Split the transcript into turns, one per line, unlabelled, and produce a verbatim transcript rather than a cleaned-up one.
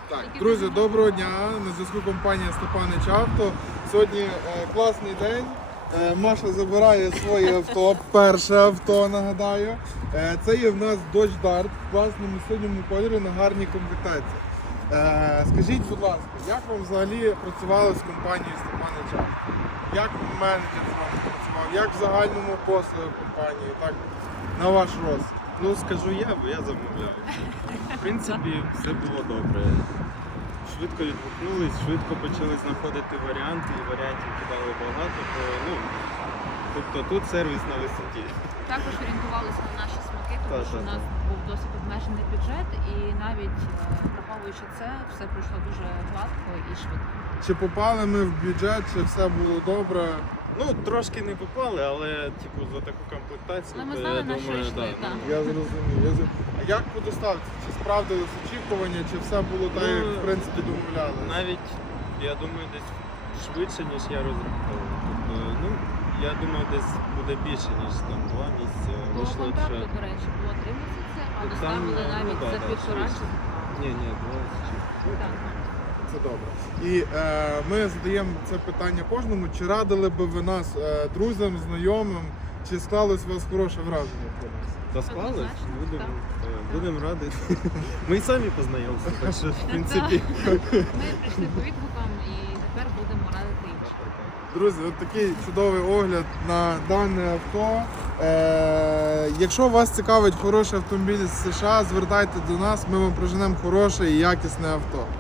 Так, друзі, доброго дня. На зв'язку компанія Степанич Авто. Сьогодні е, класний день. Е, Маша забирає своє авто, перше авто, нагадаю. Е, це є в нас Dodge Dart в класному синьому кольорі на гарній комплектації. Е, скажіть, будь ласка, як вам взагалі працювали з компанією Степанич Авто? Як менеджер з вами працював? Як в загальному послугу компанії? Так, на ваш розсуд.
Ну, скажу я, бо я замовляв. В принципі, все було добре. Швидко відгукнулись, швидко почали знаходити варіанти, і варіантів кидали багато, то, ну, тобто тут сервіс на висоті.
Також орієнтувалися на наші смаки, тому
Так,
що
так,
у нас був досить обмежений бюджет, і навіть е, враховуючи це, все пройшло дуже гладко і швидко.
Чи попали ми в бюджет, чи все було добре?
Ну, трошки не попали, але типу, за таку комплектацію,
Але ми
то,
знали,
я
на що
думаю,
йшли,
да,
так.
ну,
Я зрозумів. Я зрозумів. А як по доставці? Чи справдились очікування, чи все було так, як в принципі домовляли?
навіть, я думаю, десь швидше, ніж я розраховував. Тобто, ну, я думаю, десь буде більше, ніж там два місяці.
По
Вийшло,
контракту,
що...
до речі, було три місяці, а
Ну, там,
доставили
ну,
навіть
да,
за
да,
півтора
швидше.
чи за два.
Ні, ні, двадцять.
Так.
Це добре. І е, ми задаємо це питання кожному. Чи радили би ви нас е, друзям, знайомим, чи склалось у вас хороше враження про нас?
Та склалось?
Однозначно,
Будемо
так.
будем раді. Ми й самі познайомилися, так що, в принципі.
Ми прийшли по відгукам і тепер будемо радити іншим.
Друзі, от такий чудовий огляд на дане авто. Е, якщо вас цікавить хороший автомобіль з США, звертайте до нас, ми вам проженемо хороше і якісне авто.